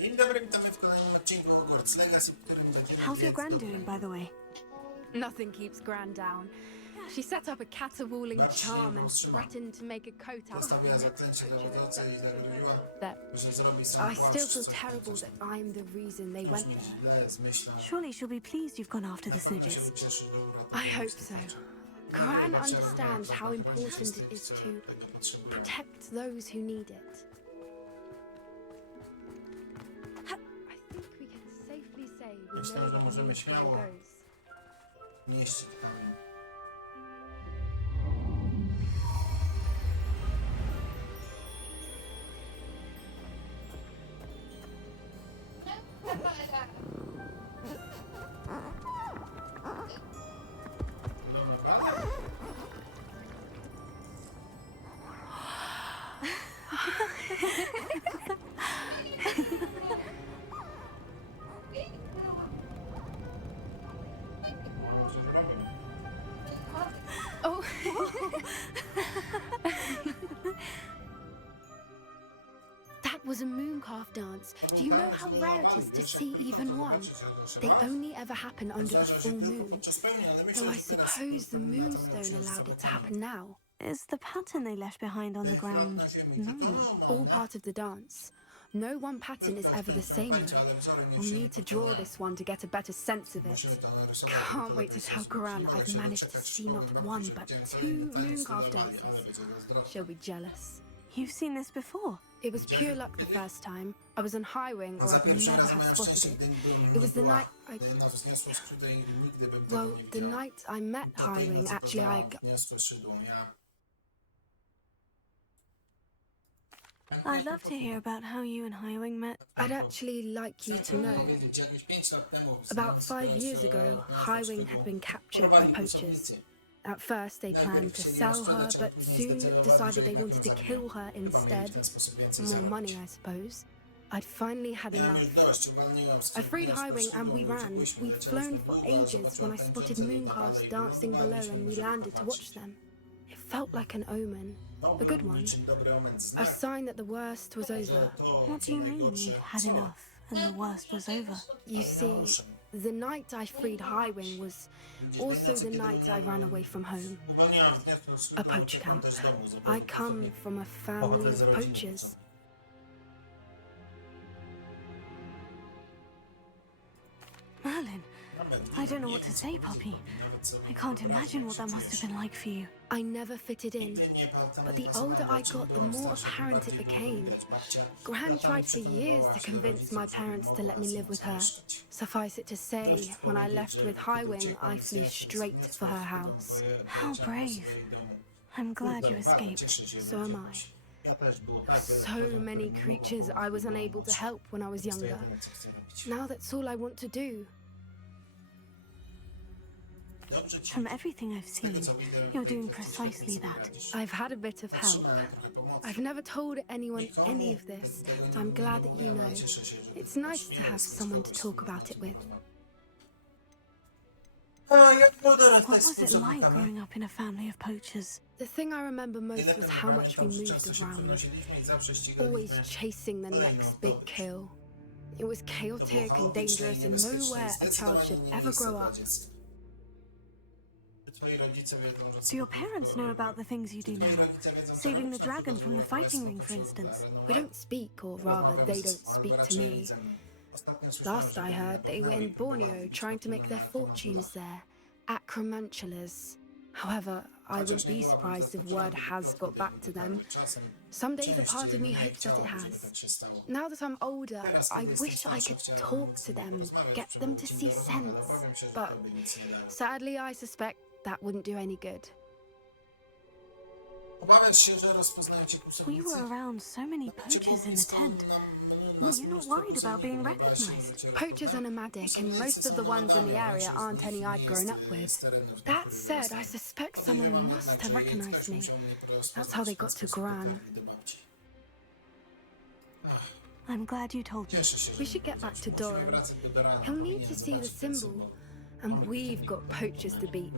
Dzień dobry, witamy w kolejnym odcinku Hogwarts Legacy, w którym będziemy... How's your gran doing, by the way? Nothing keeps Gran down. She set up a caterwauling charm and threatened to make a coat out of Postawiła it. zaklęcie na wodowca i zagroziła, że zrobi I sam still płaszcz, feel co terrible that I'm the reason they went brzmi there. źle, zmyśla. Surely she'll be pleased you've gone after the Na pewno się Snidges. ucieszy, że uratowała I hope swój so. dzieciak. Gran Zobaczymy, understands jak how to important będzie it is to tego potrzebuje. protect those who need it. I think we can safely say we Myślę, know że where the możemy moonstone śmiało goes. mieścić kamień. No naprawdę? No, może zrobię. Oh, that was a mooncalf dance. Do you know how rare it is to see even one? They only ever happen under a full moon. Though I suppose the moonstone allowed it to happen now. Is the pattern they left behind on the ground normal? All part of the dance. No one pattern is ever the same though. We'll need to draw this one to get a better sense of it. Can't wait to tell Gran I've managed to see not one but two mooncalf dances. She'll be jealous. You've seen this before? It was pure luck the first time. I was on highwing or I'd never have spotted it. It was the night I... Well, the night I met Highwing, actually I'd love to hear about how you and Highwing met. I'd actually like you to know. About 5 years ago, Highwing had been captured by poachers. At first they planned to sell her, but soon decided they wanted to kill her instead. More money, I suppose. I'd finally had enough. I freed Highwing and we ran. We'd flown for ages when I spotted mooncalves dancing below and we landed to watch them. It felt like an omen. A good one. A sign that the worst was over. What do you mean you'd had enough and the worst was over? You see, the night I freed Highwing was also the night I ran away from home. A poacher camp. I come from a family of poachers. Merlin, I don't know what to say, Poppy. I can't imagine what that must have been like for you. I never fitted in, but the older I got, the more apparent it became. Gran tried for years to convince my parents to let me live with her. Suffice it to say, when I left with Highwing, I flew straight for her house. How brave. I'm glad you escaped. So am I. So many creatures I was unable to help when I was younger. Now that's all I want to do. From everything I've seen, you're doing precisely that. I've had a bit of help. I've never told anyone any of this, but I'm glad that you know. It's nice to have someone to talk about it with. What was it like growing up in a family of poachers? The thing I remember most was how much we moved around, always chasing the next big kill. It was chaotic and dangerous, and nowhere a child should ever grow up. Do your parents know about the things you do now? Saving the dragon from the fighting ring, for instance. We don't speak, or rather, they don't speak to me. Last I heard, they were in Borneo trying to make their fortunes there, acromantulas. However, I wouldn't be surprised if word has got back to them. Some days a part of me hopes that it has. Now that I'm older, I wish I could talk to them, get them to see sense. But sadly, I suspect that wouldn't do any good. We were around so many poachers in the tent. Were you not worried about being recognized? Poachers are nomadic, and most of the ones in the area aren't any I'd grown up with. That said, I suspect someone must have recognized me. That's how they got to Gran. I'm glad you told me. We should get back to Doran. He'll need to see the symbol, and we've got poachers to beat.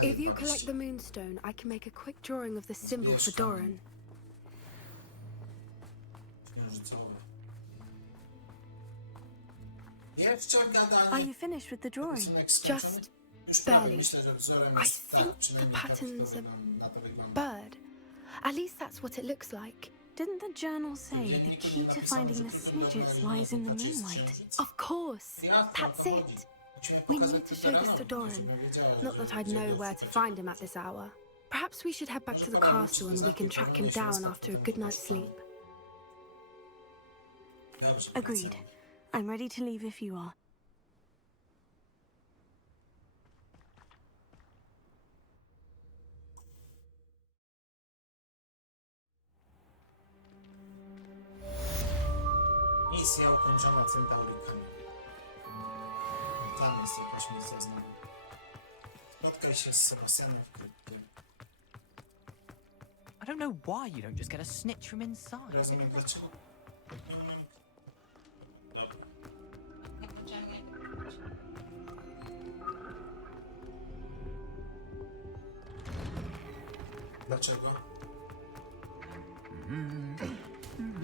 If you collect the moonstone, I can make a quick drawing of the symbol for Doran. życiowe. Jeszcze gadanie. Are you finished with the drawing? Odcinek skończony? Just Już prawie. barely. Myślę, że wzorem I jest tak, think the przynajmniej tak, pattern's to na to wygląda. bird. At least that's what it looks like. Didn't the journal say the key to finding the snidgets lies in the moonlight? Of course. That's it. We need to show this to Doran. Not that I'd know where to find him at this hour. Perhaps we should head back to the castle and we can track him down after a good night's sleep. Agreed. I'm ready to leave if you are. Misja ukończona Centaurykami. Plan jest jakoś niezaznany. Spotkaj się z Sebastianem w krypcie. I don't know why you don't just get a snitch from inside. Rozumiem dlaczego. Dlaczego?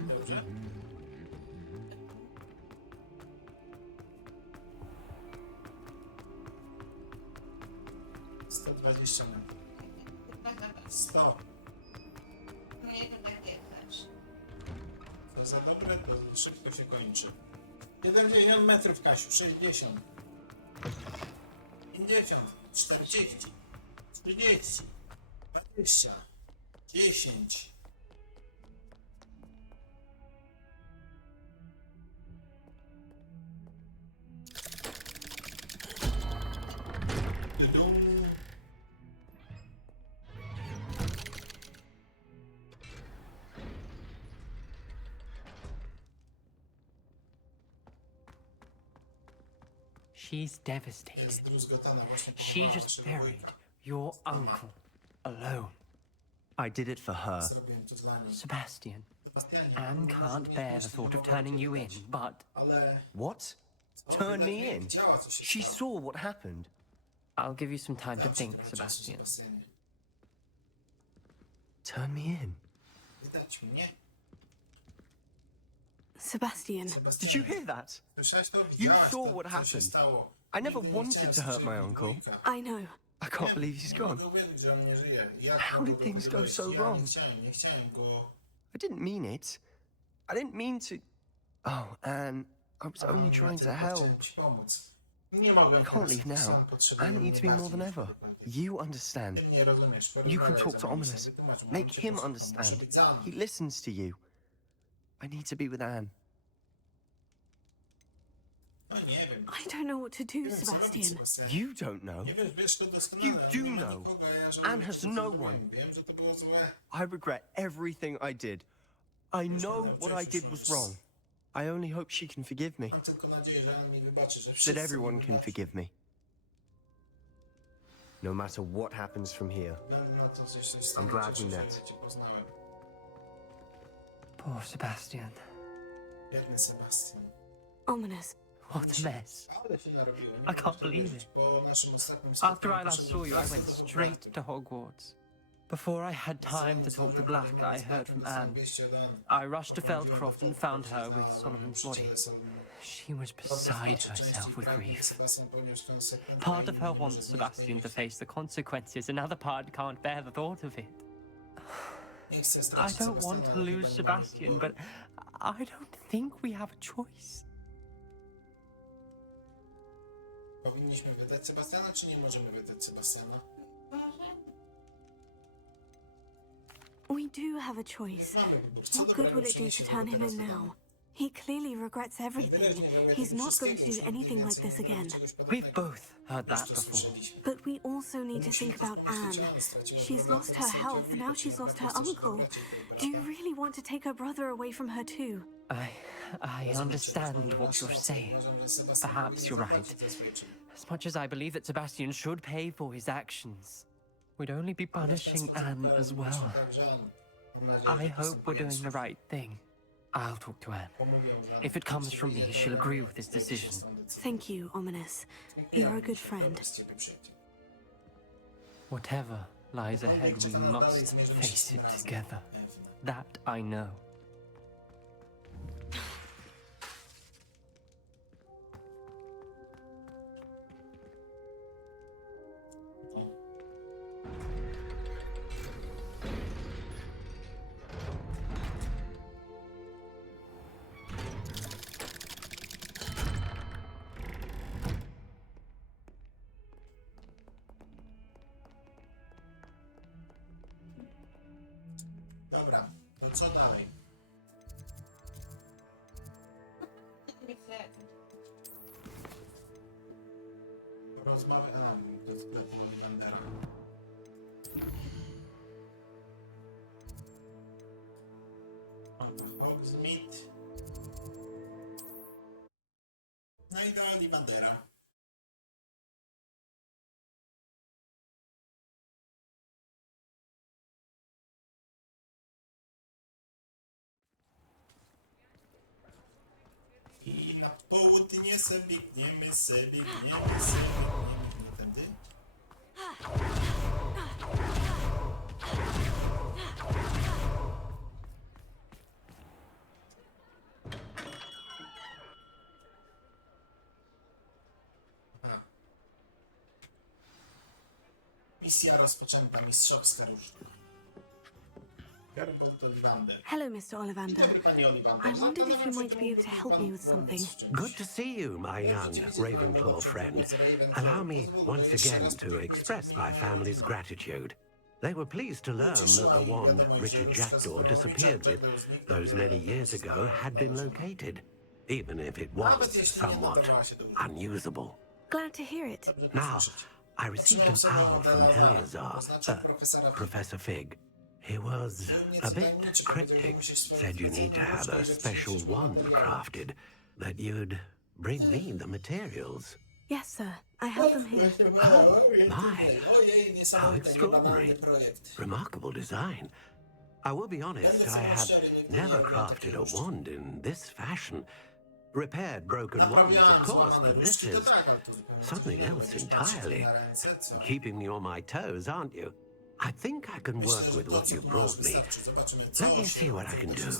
Dobrze. Sto 120 metrów. 100. To za dobre, to szybko się kończy. 70 metrów, Kasiu, 60. 50, 40, 30, 20, 10. Dum. She's devastated. Jest druzgotana, właśnie She pochowała just naszego buried wujka. your uncle alone. I did it for her. Zrobiłem to dla niej. Sebastian, Sebastianie, Anne może can't nie bear wiesz, the nie thought of mogła turning you in, wiedzieć, but ale What? o, Turn me ewidentnie in? widziała, co się She stało. saw what happened. I'll give you some time to Dam ci think, trochę czasu, Sebastian. Sebastianie. Turn me in. Wydać mnie. Sebastian, Sebastianie, Did you hear that? słyszałeś to? Widziałaś saw to, what co się happened. stało. I never Nigdy nie wanted chciałem to hurt my skrzywdzić uncle. wujka. I know. I can't believe he's Nie gone. mogę uwierzyć, że on nie żyje. Jak How mogę did go things go wybrać? so Ja wrong? nie chciałem go... I didn't mean it. I didn't mean to. Oh, Anne, I was only trying to help. Chciałem ci pomóc. Nie mogę I can't leave now. Anne needs me more than ever. You understand. Ty mnie rozumiesz. You can Porozmawiaj talk ze to mną, Ominous. wytłumacz mu, on Make cię him posłucha. understand. Muszę być za He mną. listens to you. I need to be with Anne. No nie wiem. I don't know what to do, Nie wiem, co robić, Sebastian. Sebastian. You don't know. Nie wiesz to doskonale. You do Nie ma know. nikogo, a ja żałuję Anne has tego, co no zrobiłem. one. Wiem, że to było złe. I regret everything I did. I know what I did was wrong. I only hope she can forgive me. Mam tylko nadzieję, że Anne mi wybaczy, że That wszyscy everyone mi can wybaczą. forgive me. No matter what happens from here, Względu na to, co się stało, I'm glad cieszę we się, met. że cię poznałem. Poor Sebastian. Biedny Sebastian. Ominous. What a mess. Ale się narobiło. Nie I mogę can't w to believe wierzyć. it. Po naszym ostatnim After spotkaniu I last poszedłem saw you, I prosto went do straight Hogwartu. to Hogwarts. Before I had time to talk to Black, I heard from Anne. I rushed to Feldcroft and found her with Solomon's body. She was beside herself with grief. Part of her wants Sebastian to face the consequences, another part can't bear the thought of it. I don't want to lose Sebastian, but I don't think we have a choice. Powinniśmy wydać Sebastiana, czy nie możemy wydać Sebastiana? We do have a choice. Mamy wybór. Co What good dobrego will it do przyniesie to nam turn him teraz in do now? domu? He clearly regrets everything. Najwyraźniej żałuje He's not going to wszystkiego, do już anything nigdy like this więcej nie again. czegoś We've podobnego. both heard Już that to before. słyszeliśmy. But we also need to think about Anne. She's lost her health, and now she's lost her uncle. Do you really want to take her brother away from her too? I understand what you're saying. Perhaps you're right. As much as I believe that Sebastian should pay for his actions, we'd only be punishing Anne as well. I hope we're doing the right thing. I'll talk to Anne. If it comes from me, she'll agree with this decision. Thank you, Ominous. You're a good friend. Whatever lies ahead, we must face it together. That I know. Dobra, to co dalej? Rozmowy... A, do sklepu Olivandera. Hogsmeade. No i do Olivandera. I na południe se biegniemy. Nie tędy. Aha. Misja rozpoczęta, mistrzowska różna. Gerbold Ollivander. Hello, Mr. Ollivander. Dobry, panie Ollivander. I wondered if you might be able to help me with something. Good to see you, my young Ravenclaw friend. Allow me once again to express my family's gratitude. They were pleased to learn that the wand Richard Jackdaw disappeared with those many years ago had been located, even if it was somewhat unusable. Glad to hear it. Now, I received an owl from Eleazar, Professor Fig. He was a bit cryptic, said you need to have a special wand crafted, that you'd bring me the materials. Yes, sir. I have them here. Oh, my. How extraordinary. Remarkable design. I will be honest, I have never crafted a wand in this fashion. Repaired broken wands, of course, but this is something else entirely. Keeping me on my toes, aren't you? I think I can work with what you've brought me. Let me see what I can do.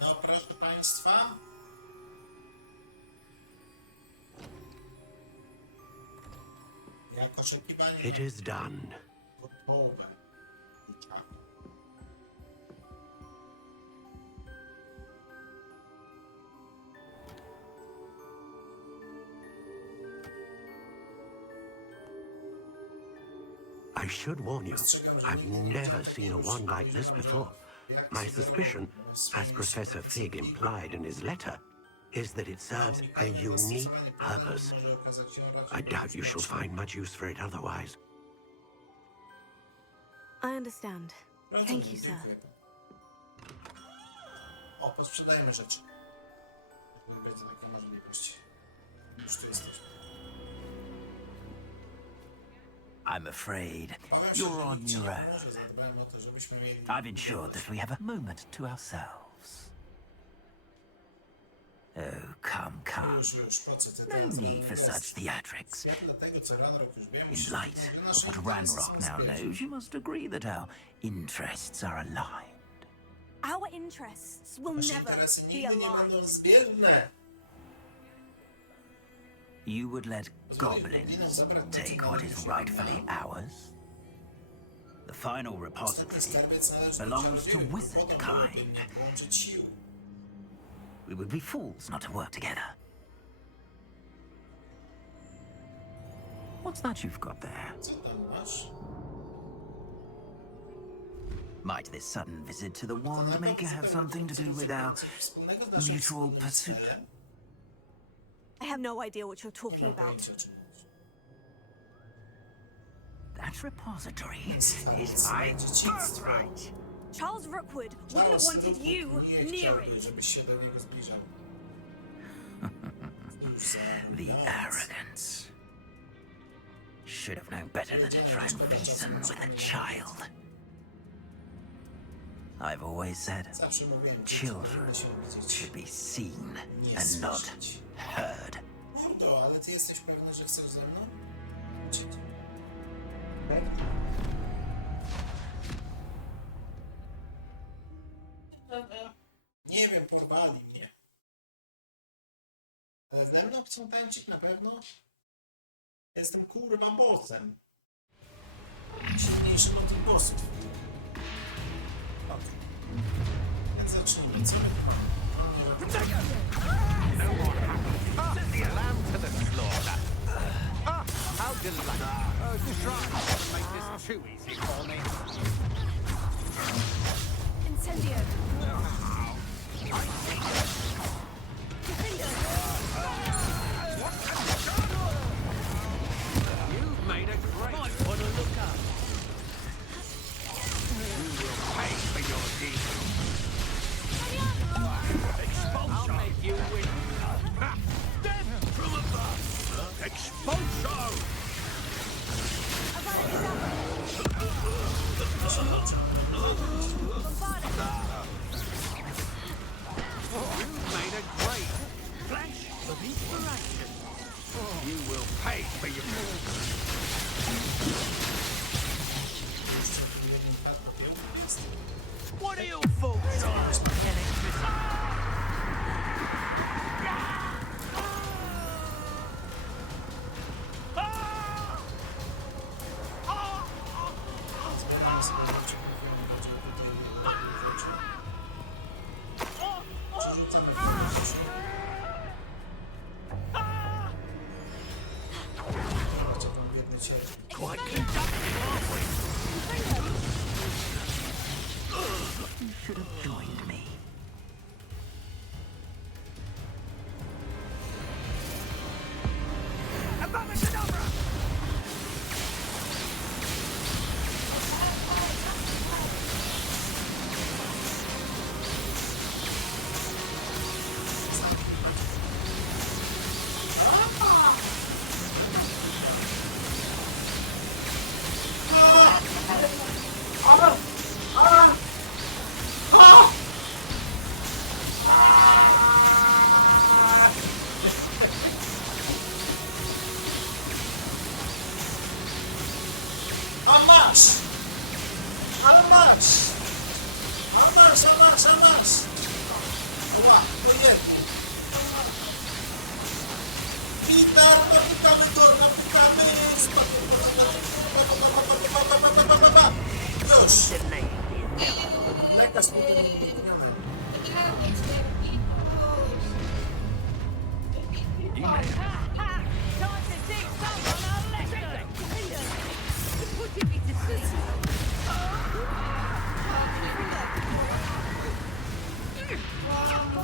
No proszę państwa. Jak oczekiwanie It is done. gotowe. Tak. I should warn you, I've never seen a wand like this before. My suspicion, as Professor Fig implied in his letter, is that it serves a unique purpose. I doubt you shall find much use for it otherwise. I understand. Thank you, sir. O, posprzedajmy rzeczy. Jak będzie taka możliwość. Już tu jesteśmy. I'm afraid you're on your own. I've ensured that we have a moment to ourselves. Oh, come. No need for such theatrics. In light of what Ranrock now knows, you must agree that our interests are aligned. Our interests will Nasze never interesy be nigdy nie aligned. będą zbieżne. You would let goblins take what is rightfully ours? The final repository belongs to wizard kind. We would be fools not to work together. What's that you've got there? Co tam masz? Might this sudden visit to the wand maker have something to do with our mutual pursuit? I have no idea what you're talking about. That repository is my birthright. Charles Rookwood wouldn't have wanted you near it. Żebyś się do niego zbliżał. The arrogance. Should have known better than to try and reason with a child. I've always said Zawsze mówiłem ci, children że musimy widzieć, should be seen nie and not słyszeć. heard. Mordo, ale ty jesteś pewny, że chcesz ze mną? nie wiem, porwali mnie. Ale ze mną chcą tańczyć na pewno? Jestem kurwa bossem. Silniejszym od tych bossów. Okej. Więc zacznijmy co? Send the lamb to the slaughter. Ah, how delightful. Just try and make this too easy for me. Incendio. You've made a great... Might want to look up. You will pay for your deeds. I'll make you win. Ha! Death from above. Expulso! You've made a great flash of inspiration. You will pay for your... What are your thoughts on electricity? Quite conducted, aren't we? You should have joined me. Abracadabra!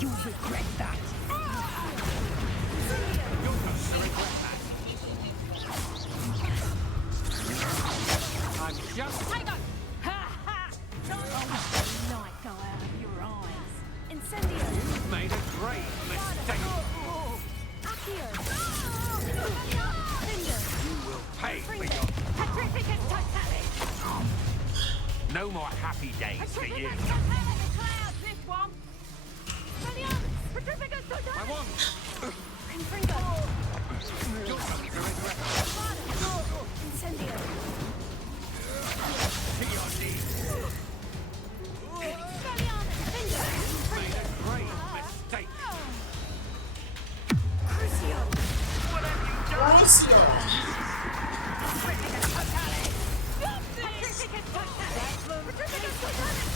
You'll regret that. You're going to regret that. I'm just... Hang on! Ha ha! Oh, light go out of your eyes. Incendio! You've made a great mistake. Accio! You will pay for your... Petrificus totalis! No more happy days for you. Petrificus totalis! Clouds, this one! Petrificus totalis! I won. Confringo! You're going to regret that. Incendio! To your knees. Expelliarmus! Made a great mistake. Crucio! What have you done? Crucio! Petrificus totalis! Petrificus totalis! Petrificus totalis!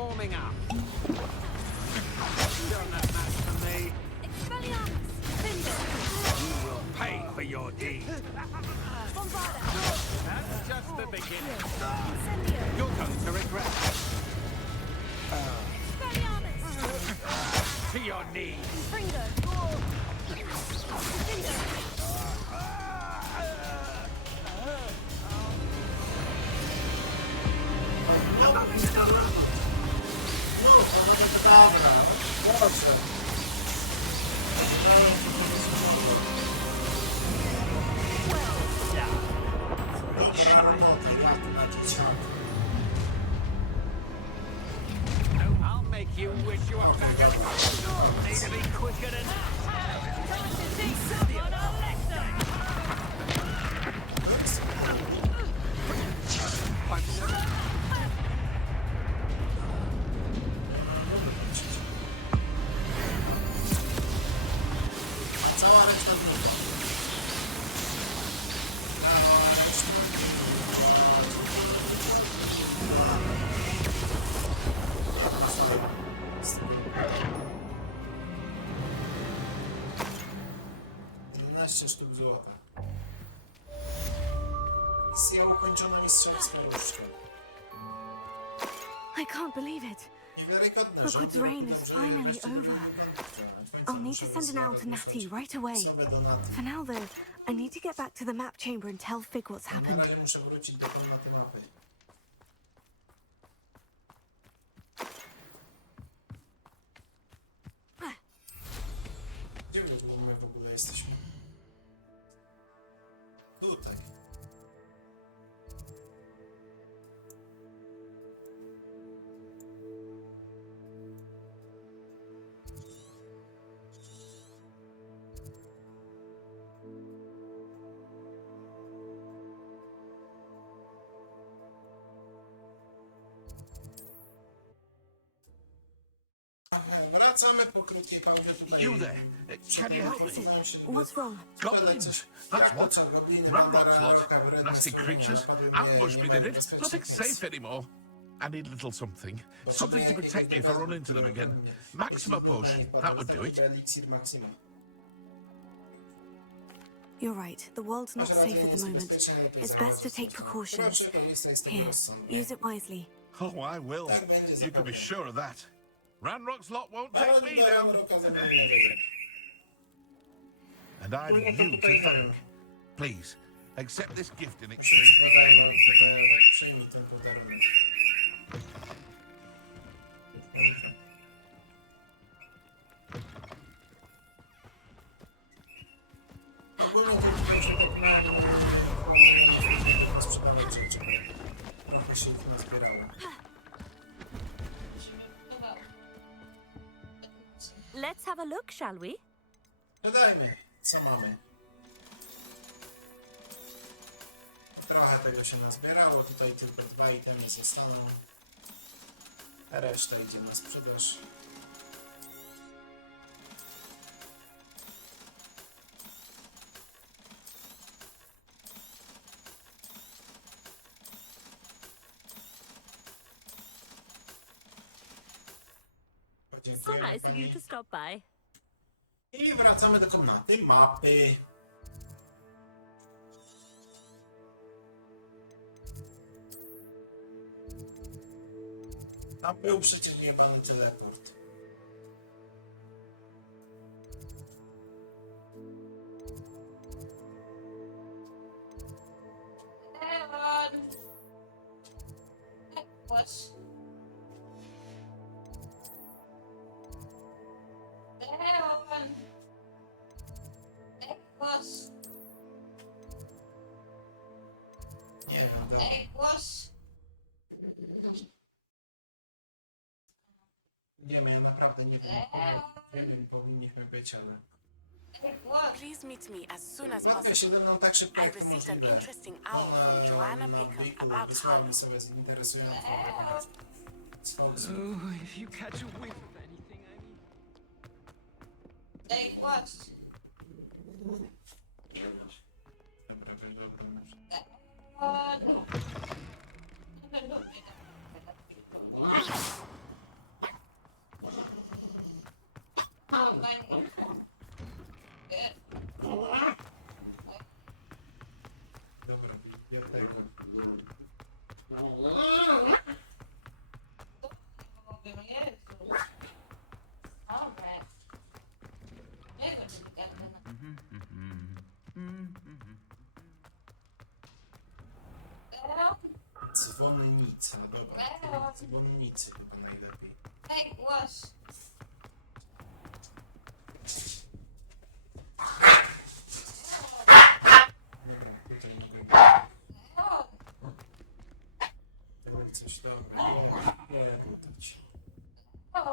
warming up. Don't have much for me. You will pay for your deed. That's just the beginning. You're going to regret it. To your knees. I'll make you wish you were back at home. Need to be quicker than that. Sztuk złota. Misja ukończona mistrzostwo łóżka. I can't believe it. Niewiarygodne, Hogwarts' że reign is finally over. I'll need to send an owl to Natty right away. For now, though, I need to get back to the map chamber and tell Fig what's Na happened. razie muszę wrócić do komnaty mapy. Gdzie my w ogóle jesteśmy? Tutaj. Wracamy po krótkiej pauzie tutaj. You there? Can you help me? What's wrong? Goblins? That's what? Ranrock's lot. Nasty creatures. Ambushed me, did it? Nothing safe anymore. I need a little something. Something to protect me if I run into them again. Maxima potion. That would do it. You're right. The world's not safe at the moment. It's best to take precautions. Here, use it wisely. Oh, I will. You can be sure of that. Ranrock's lot won't take me down. And I've you to thank. Please, accept this gift in exchange. Przyjmij ten podarunek. Ogólnie to tutaj się tak na sprzedawać rzeczy. Trochę się ich nazbierało. Let's have a look, shall we? Dodajmy, co mamy. Trochę tego się nazbierało, tutaj tylko 2 itemy zostaną. A reszta idzie na sprzedaż. So nice of you to stop by. I wracamy do komnaty mapy. Tam był przecież niebany teleport. Nie wiem, dobra. Nie wiem, ja naprawdę nie wiem, wiem, powinniśmy być, ale... Please meet me as soon as Spotka się ze mną tak szybko, I jak to received an możliwe. interesting owl from Joanna Pickup about Wysłała Harlow. mi sobie zinteresującą z Hogwarts. Oh, if you catch a whiff of anything, I mean... Dobra, wyglądam już. biblioteka. Dzwonnica, dobra. Dzwonnicy chyba najlepiej. Ej, głos. Dobra, tutaj nie wiem. To było coś dobra. Nie budać. To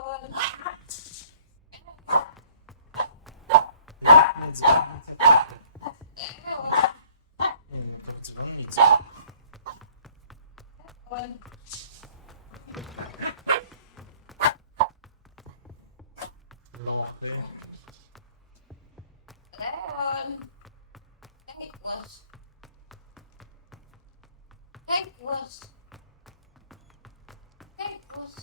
dzwonnica. Lochy. Leon. Ej, głos. Ej, głos. Ej, głos.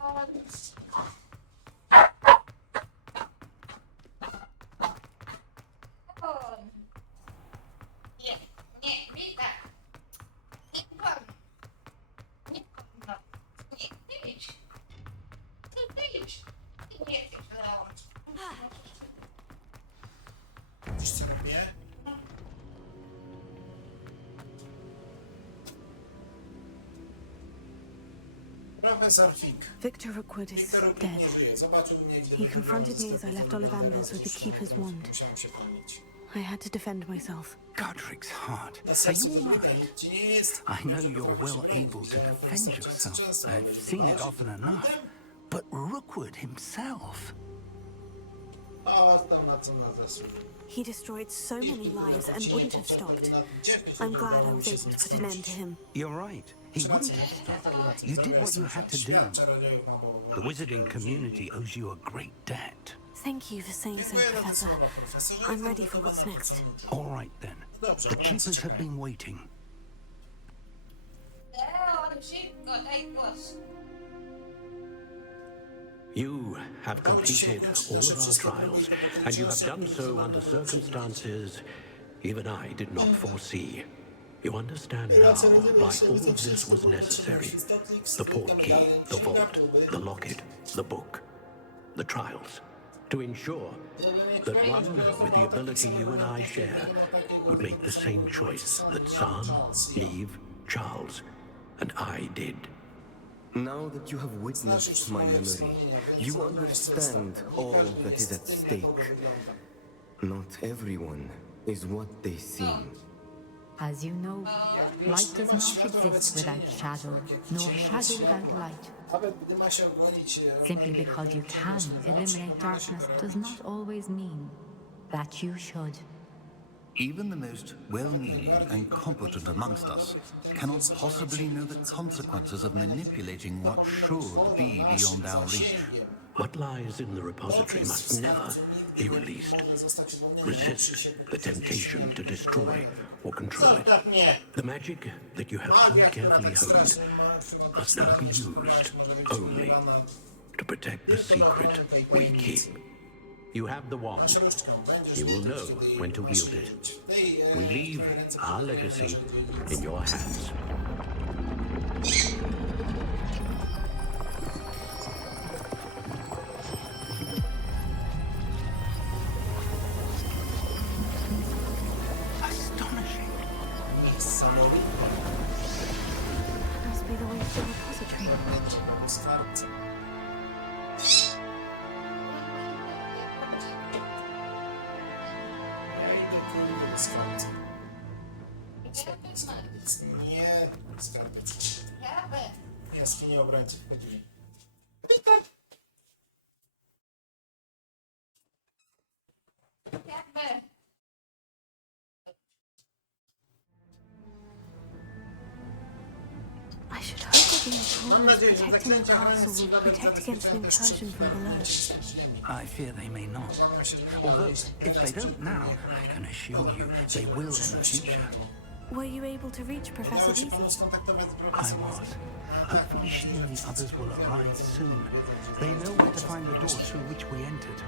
Leon. Nie, nie, witaj. Nie wolno. Nie wolno. Nie, idź. Idź. Nie idź, Leon. Widzisz co robię? Profesor Fig. Victor Rookwood is Wiktor Rookwood dead. nie żyje. Zobaczył mnie, gdy He confronted me as I left Ollivanders with the Keeper's wand. Musiałem się pomnieć. I had to defend myself. Godric's heart. Na Are sercu you to alright? widać, ci nie jest. I know you're well able to defend yourself. I've seen it often enough. But Rookwood himself. O, tam na co nas zasługuje. He destroyed so many lives and wouldn't have stopped. I'm glad I was able to put an end to him. You're right. He wouldn't have stopped. You did what you had to do. The wizarding community owes you a great debt. Thank you for saying so, Professor. I'm ready for what's next. All right, then. The keepers have been waiting. Leon, szybko, daj głos. You have completed all of our trials, and you have done so under circumstances even I did not foresee. You understand now why all of this was necessary. The portkey, the vault, the locket, the book, the trials. To ensure that one with the ability you and I share would make the same choice that Sam, Eve, Charles, and I did. Now that you have witnessed my memory, you understand all that is at stake. Not everyone is what they seem. As you know, light does not exist without shadow, nor shadow without light. Simply because you can eliminate darkness does not always mean that you should. Even the most well-meaning and competent amongst us cannot possibly know the consequences of manipulating what should be beyond our reach. What lies in the repository must never be released. Resist the temptation to destroy or control it. The magic that you have so carefully honed must now be used only to protect the secret we keep. You have the wand. You will know when to wield it. We leave our legacy in your hands. Astonishing. Must be the way to the repository. Nie, skarbiec. Jaskinie obrońców chodzili. I should hope that the improvements protecting the castle will protect against an incursion from below. I fear they may not. Although, if they don't now, I can assure you they will in the future. Were you able to reach Professor Weasley? I was. Hopefully she and the others will arrive soon. They know where to find the door through which we entered.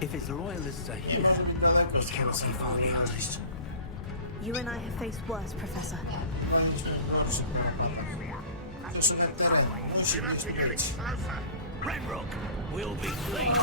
If his loyalists are here, he cannot be far behind. You and I have faced worse, Professor. Renrock will be clean.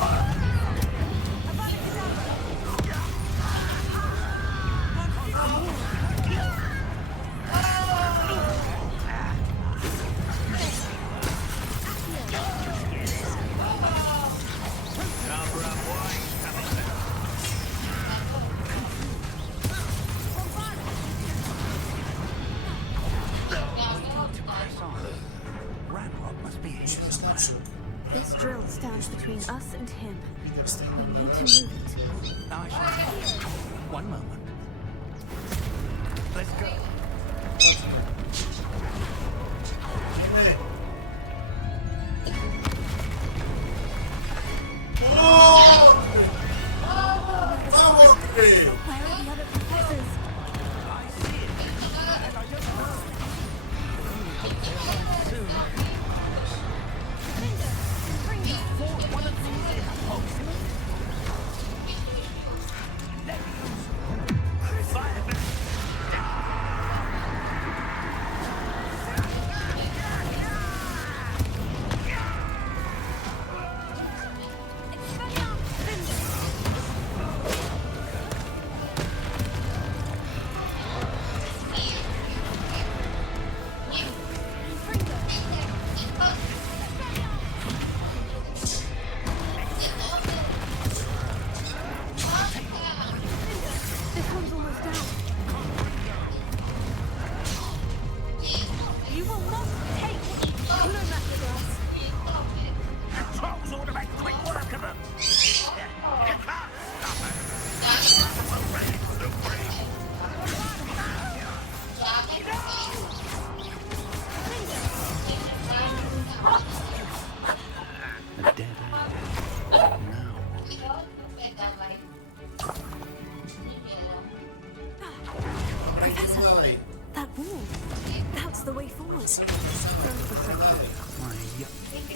This drill stands between us and him. We need to move it. One moment. Let's go. Where are the other professors?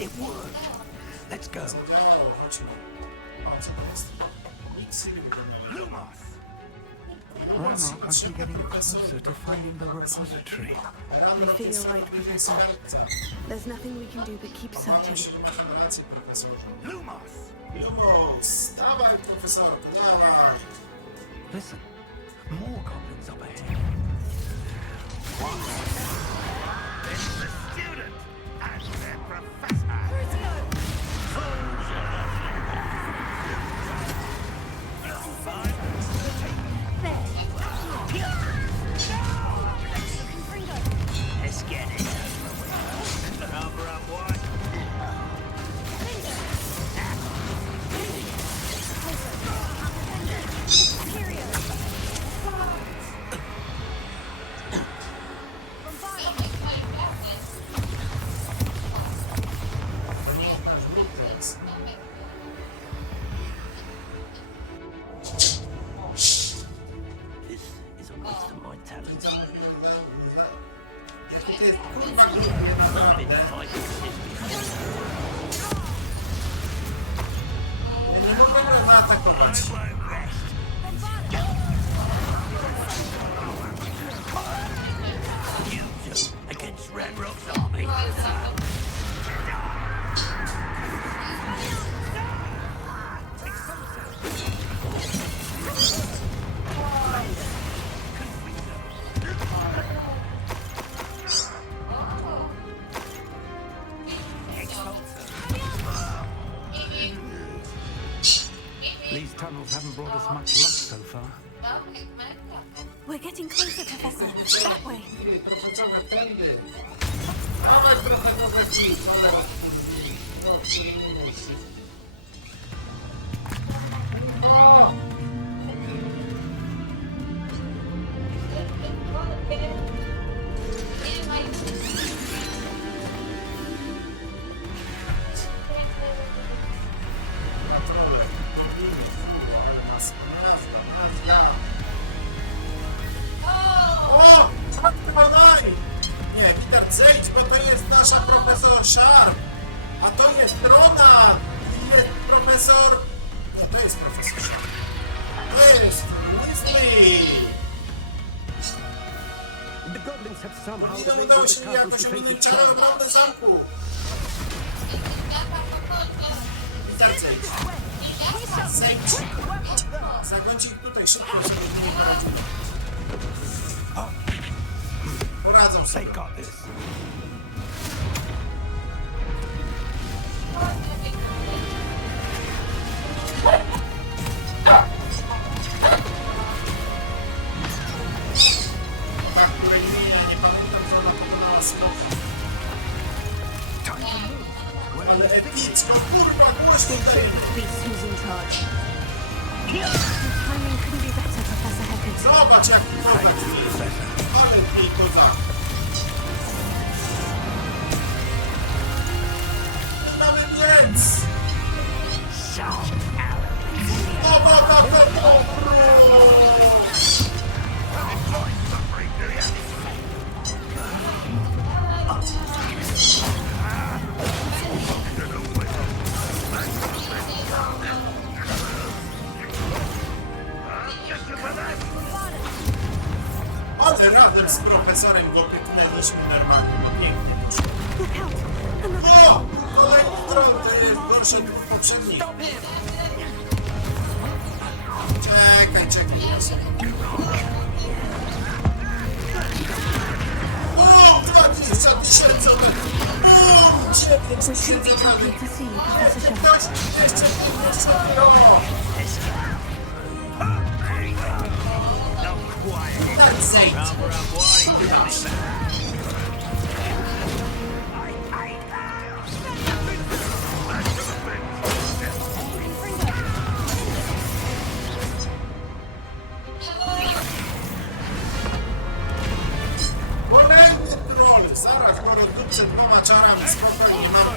It worked. Let's go. Ranrock must be getting closer to finding the repository. I feel you're right, Professor. There's nothing we can do but keep searching. Lumos! Dawaj, profesorku, dawaj! Listen, more goblins up ahead. It's the student and their professor. Let's get it. Cover up what? Against Ranrock's army. These tunnels haven't brought us much luck so far. We're getting closer, Professor. That way. Nie, Peter, zejdź, bo to jest nasza profesor Sharp, a to jest Ronan i jest profesor! No to jest profesor. To jest Weasley! The goblins have somehow Powinno udało się mi jakoś ominąć całą bramę zamku. Zejdź! Zejdź! Zagońcie ich tutaj szybko, żeby nie poradzili. Poradzą sobie. Tak, której imienia nie pamiętam, że ona pokonała skok. Ale epicko, kurwa, głośno tutaj! Timing couldn't be better, Professor Hagrid. Zobacz, jak kurwa chwilę. Ale tej kurwa. Mamy więc! Ale razem z profesorem go pyknęliśmy normalnie, no pięknie poszło. O! Kolejny dron, to jest gorszy od dwóch poprzednich. Czekaj. O! 20 000 metrów! Bum! 9 centralnych! Jeszcze! Tak, zejdź! Kolejny troll! Zaraz mamy dupce dwoma czarami, spokojnie mamy.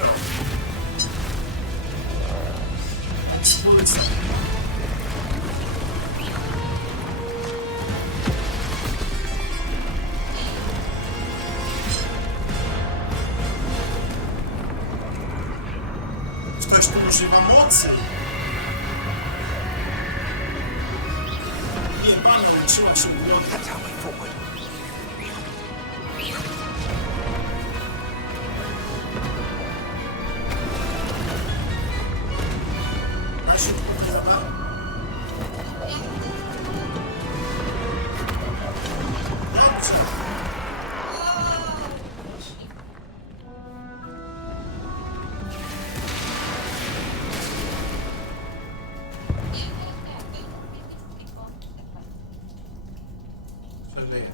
Wspólny sobie. Ktoś tu używa mocy. Jebana uczyła się błąd. Na szybko chyba. Dobrze. Przeżyję.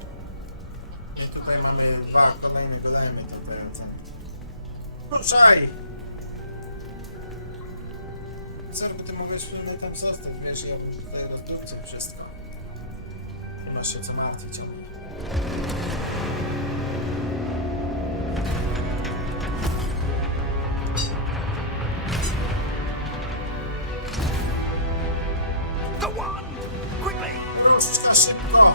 I tutaj mamy dwa kolejne golemy latające. Ruszaj! Serku, ty mogłeś chwilę tam zostać, wiesz, ja bym tutaj rozdrówcy wszystko. Nie masz się co martwić o mnie. The wand! Quickly! Różdżka szybko!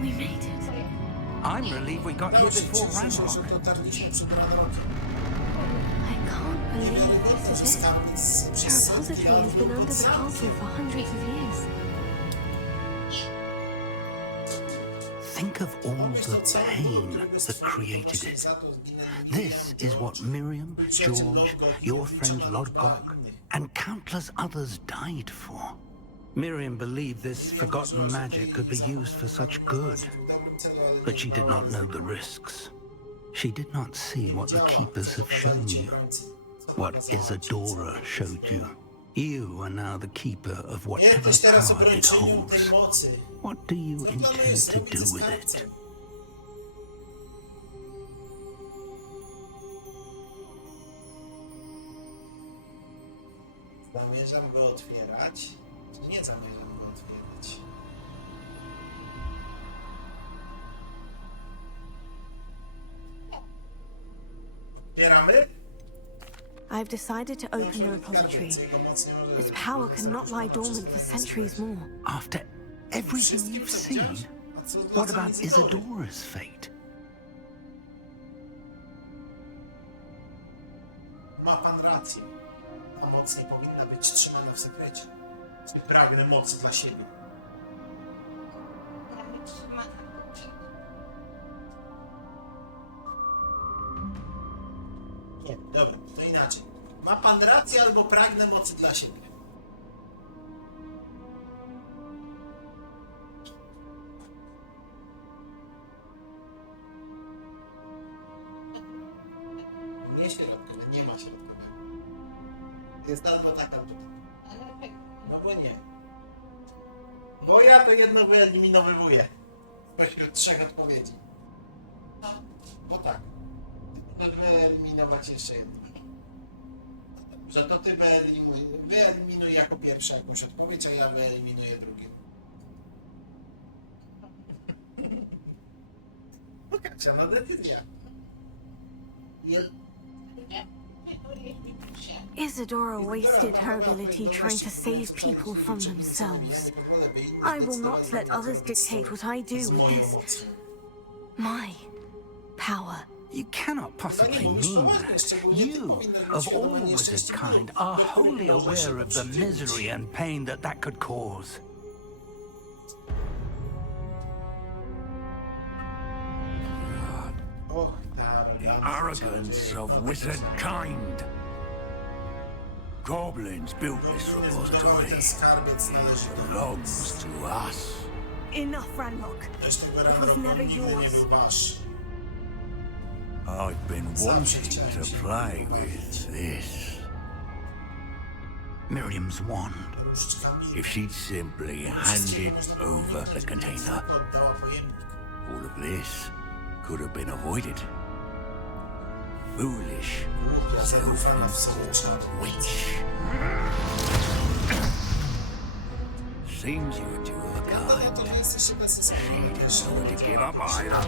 We made it. I'm relieved we got here before Ranrock. I can't believe this is it. Her repository has been under the castle for hundreds of years. Think of all the pain that created it. This is what Miriam, George, your friend Lodgok, and countless others died for. Miriam believed this forgotten magic could be used for such good, but she did not know the risks. She did not see what the keepers have shown you, what Isadora showed you. You are now the keeper of whatever power it holds. What do you intend to do with it? Zamierzam go otwierać, czy nie zamierzam go otwierać? Otwieramy? I've decided to open the repository. Its power cannot lie dormant for centuries more. After everything you've seen, what about Isadora's fate? Ma pan rację. Ta moc nie powinna być trzymana w sekrecie. Pragnę mocy dla siebie. Nie, dobra, to inaczej. Ma pan rację albo pragnę mocy dla siebie. Nie środkowe, nie ma środkowego. Jest albo tak, albo tak. No bo nie. Bo ja to jedno wyeliminowywuję. Spośród 3 odpowiedzi. Bo tak. Możesz wyeliminować jeszcze jedno. Że to ty wyeliminuj jako pierwsza jakąś odpowiedź, a ja wyeliminuję drugie. No Kasia, no decyzja. Isadora wasted her ability trying to save people from themselves. I will not let others dictate what I do with this. My power. You cannot possibly mean that. You, of all wizard kind, are wholly aware of the misery and pain that could cause. The arrogance of wizard kind. Goblins built this repository. It belongs to us. Enough, Ranrock. It was never yours. I've been wanting to play with this. Miriam's wand. If she'd simply handed over the container, all of this could have been avoided. Foolish, self-important witch. Seems you're two of a kind. She didn't want to give up either.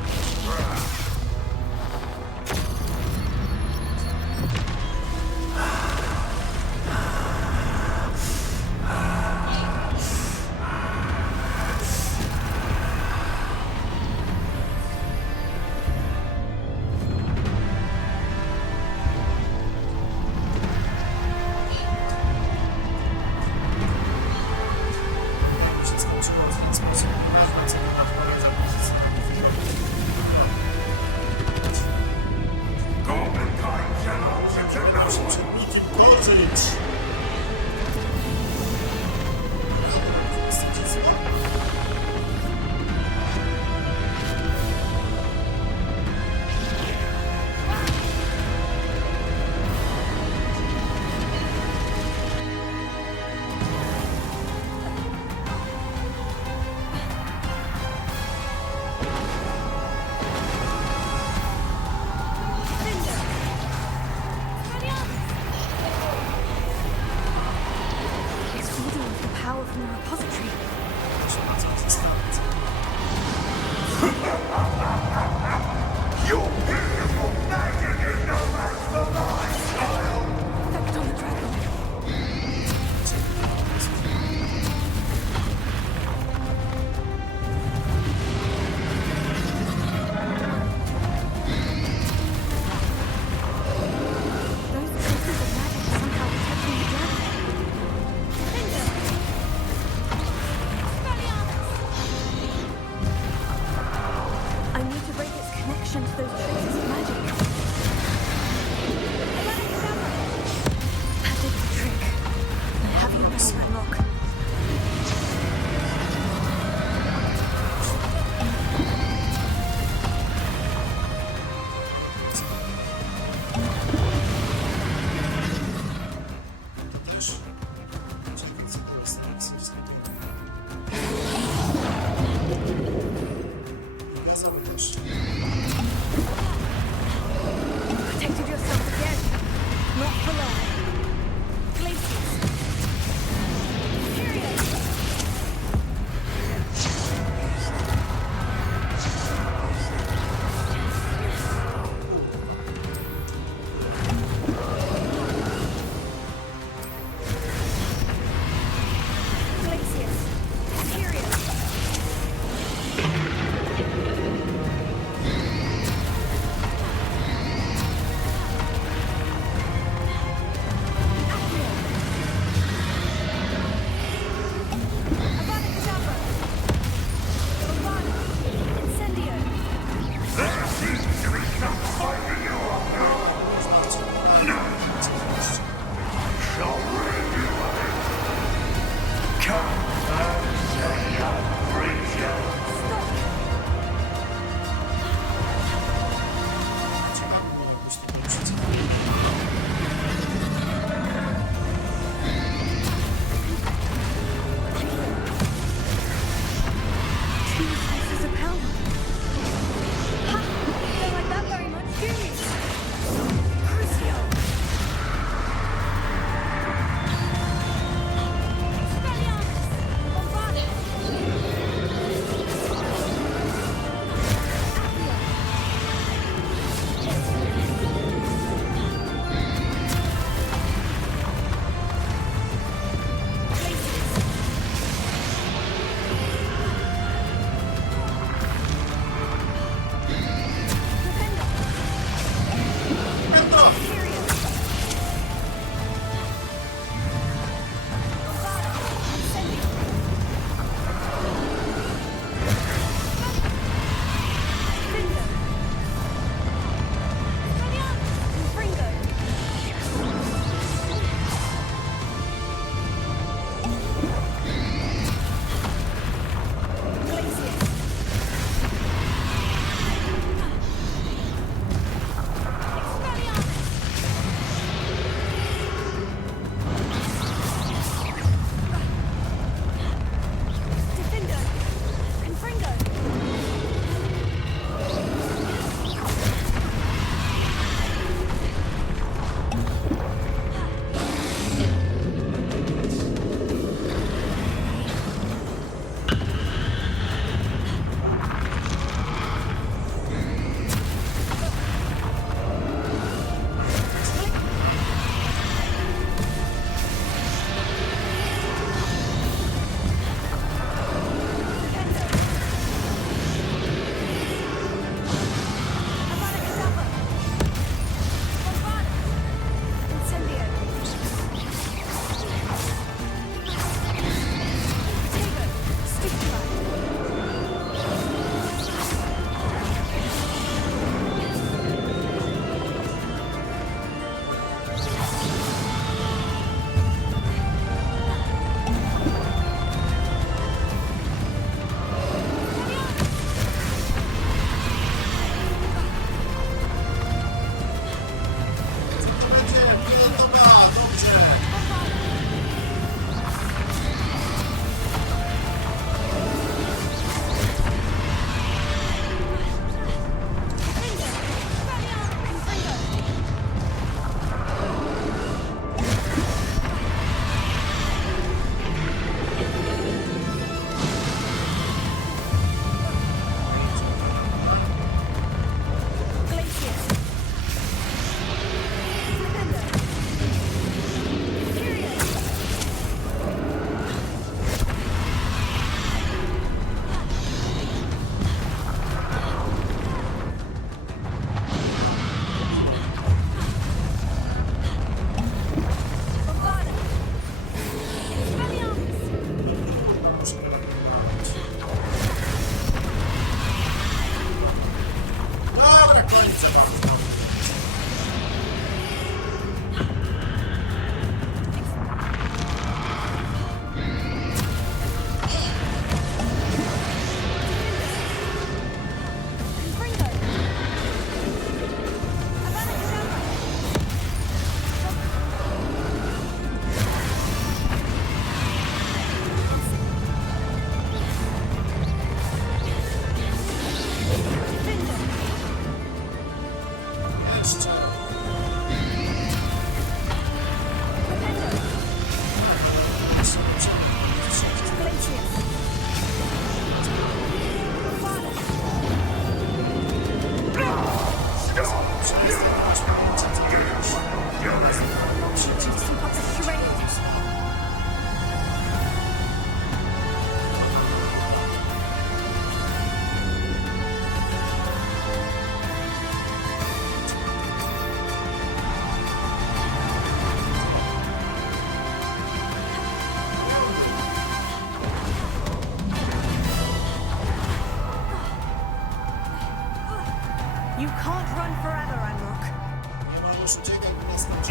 You can't run forever, Ranrock.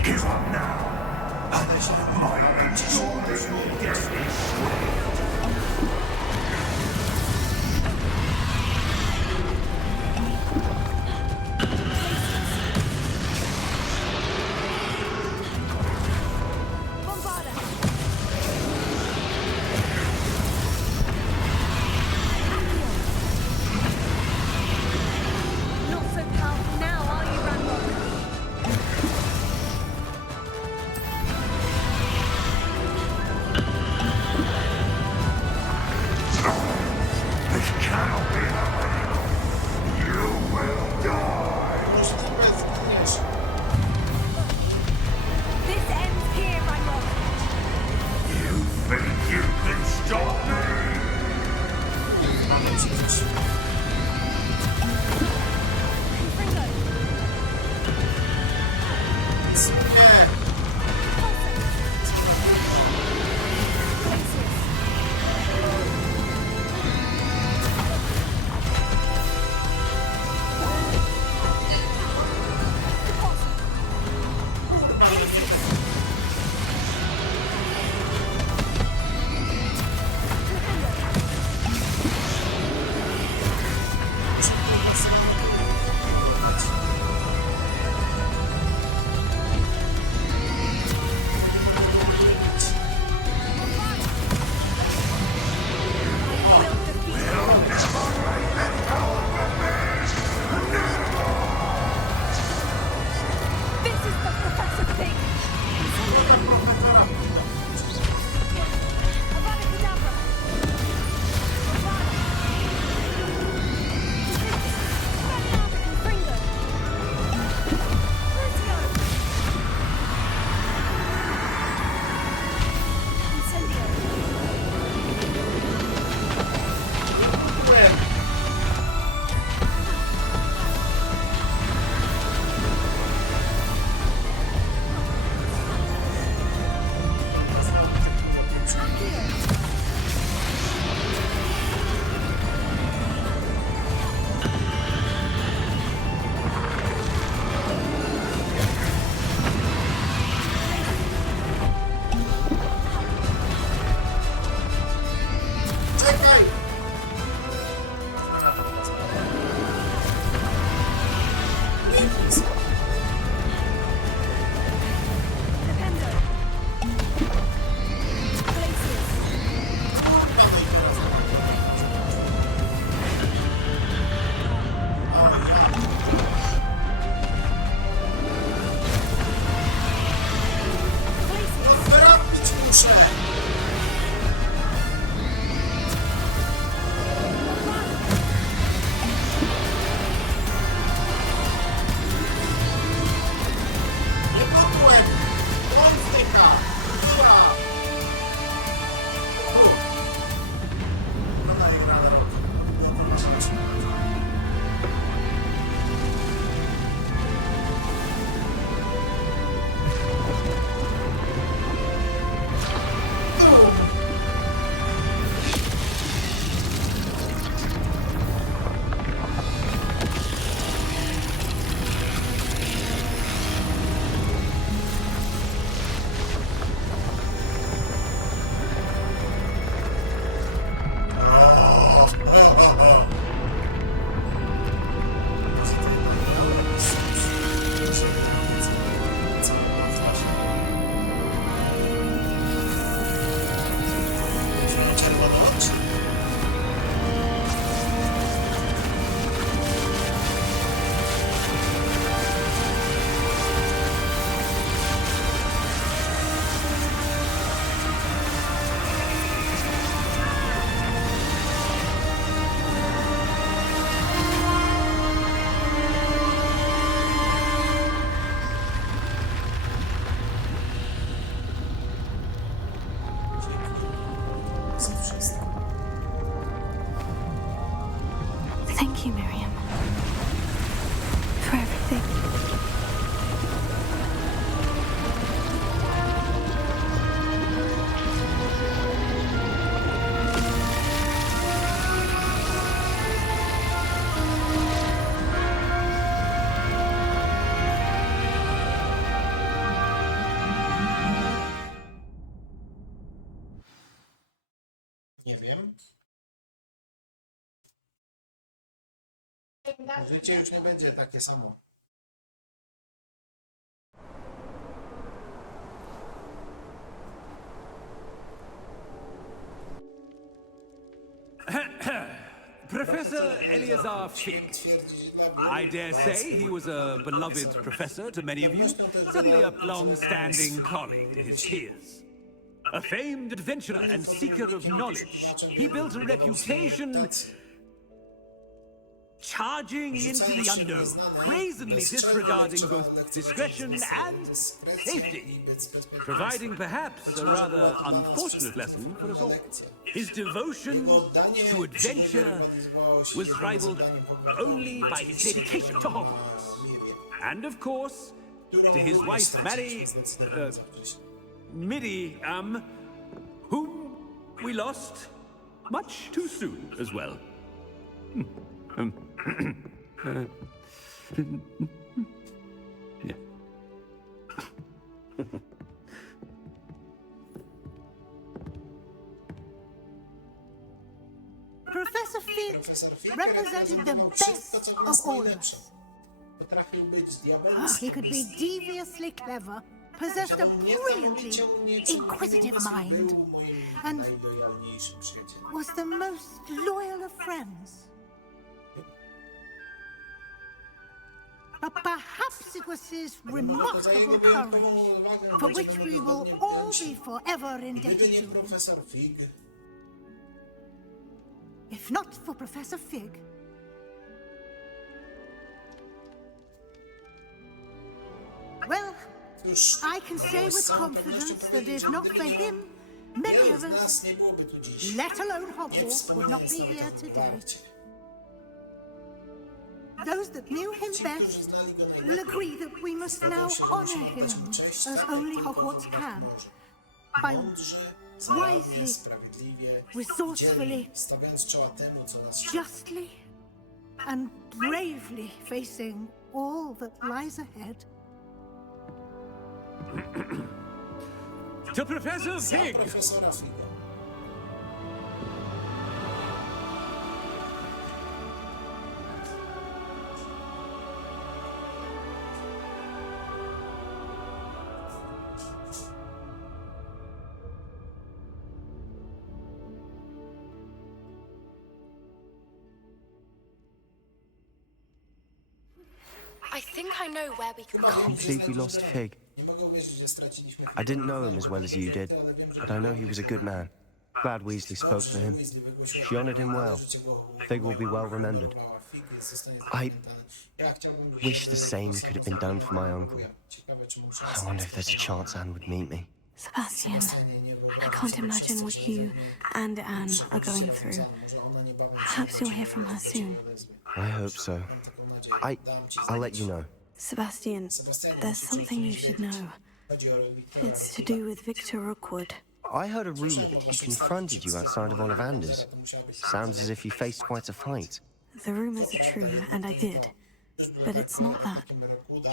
Give up now. Mine and yours will get destroyed. Not so powerful now, are you, Ranrock? Życie już nie będzie takie samo. Professor Eleazar Fig. I dare say he was a beloved professor to many of you, certainly a long-standing colleague to his peers. A famed adventurer and seeker of knowledge, he built a reputation charging into the unknown, brazenly disregarding both discretion and safety, providing perhaps a rather unfortunate lesson for us all. His devotion to adventure was rivaled only by his dedication to Hogwarts. And of course, to his wife Miriam, whom we lost much too soon as well. Yeah. Professor Fig represented the best of all of us. He could be deviously clever, possessed a brilliantly inquisitive mind, and was the most loyal of friends. But perhaps it was his remarkable courage, for which we will all be forever indebted to him. If not for Professor Fig, well, I can say with confidence that if not for him, many of us, let alone Hogwarts, would not be here today. Those that knew him best will agree that we must now honor him as only Hogwarts can, by wisely, resourcefully, justly, and bravely facing all that lies ahead. To Professor Fig! I think I know where we can I can't believe we lost Fig. I didn't know him as well as you did, but I know he was a good man. Glad Weasley spoke for him. She honored him well. Fig will be well remembered. I wish the same could have been done for my uncle. I wonder if there's a chance Anne would meet me. Sebastian, I can't imagine what you and Anne are going through. Perhaps you'll hear from her soon. I hope so. I'll let you know. Sebastian, there's something you should know. It's to do with Victor Rookwood. I heard a rumor that he confronted you outside of Ollivander's. Sounds as if you faced quite a fight. The rumors are true, and I did. But it's not that.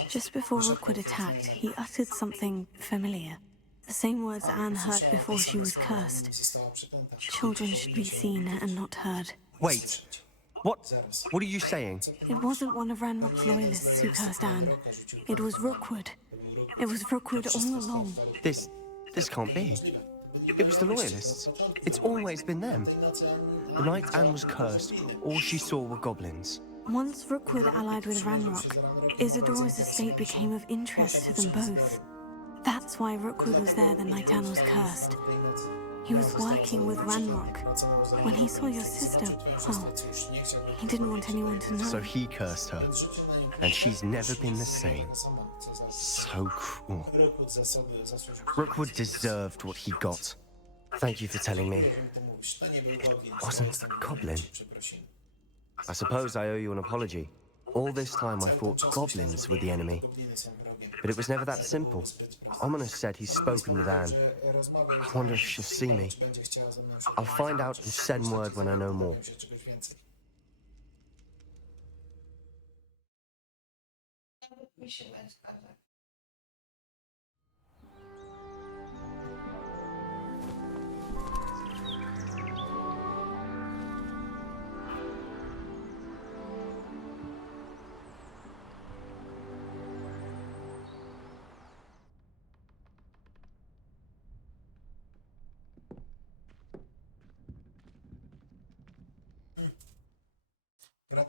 Just before Rookwood attacked, he uttered something familiar. The same words Anne heard before she was cursed. Children should be seen and not heard. Wait. What are you saying? It wasn't one of Ranrock's loyalists who cursed Anne. It was Rookwood. It was Rookwood all along. This can't be. It was the loyalists. It's always been them. The night Anne was cursed, all she saw were goblins. Once Rookwood allied with Ranrock, Isadora's estate became of interest to them both. That's why Rookwood was there the night Anne was cursed. He was working with Ranrock. When he saw your sister, well, he didn't want anyone to know. So he cursed her, and she's never been the same. So cruel. Rookwood deserved what he got. Thank you for telling me. It wasn't a goblin. I suppose I owe you an apology. All this time I thought goblins were the enemy. But it was never that simple. Ominous said he's spoken with Anne. I wonder if she'll see me. I'll find out and send word when I know more.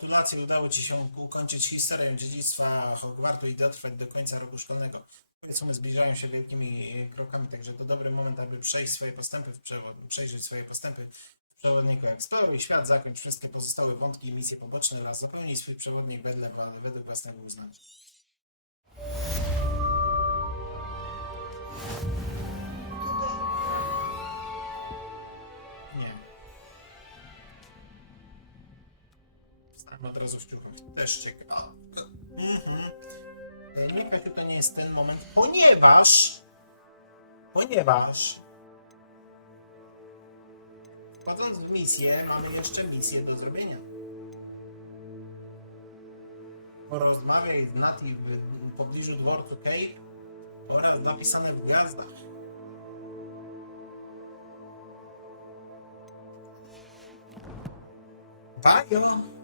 Gratulacje, udało Ci się ukończyć historię dziedzictwa Hogwartu i dotrwać do końca roku szkolnego. Sumy zbliżają się wielkimi krokami, także to dobry moment, aby przejrzeć swoje postępy w przewodniku. Eksploruj świat, zakończ wszystkie pozostałe wątki i misje poboczne oraz zapełnij swój przewodnik według własnego uznania. Nie. Stań od razu w ciuchach. Też ciekawe. Nie, Kasiu, to nie jest ten moment, ponieważ wchodząc w misję, mamy jeszcze misję do zrobienia. Porozmawiaj z Nati w pobliżu dworcu Cape oraz napisane w gwiazdach. Bajo!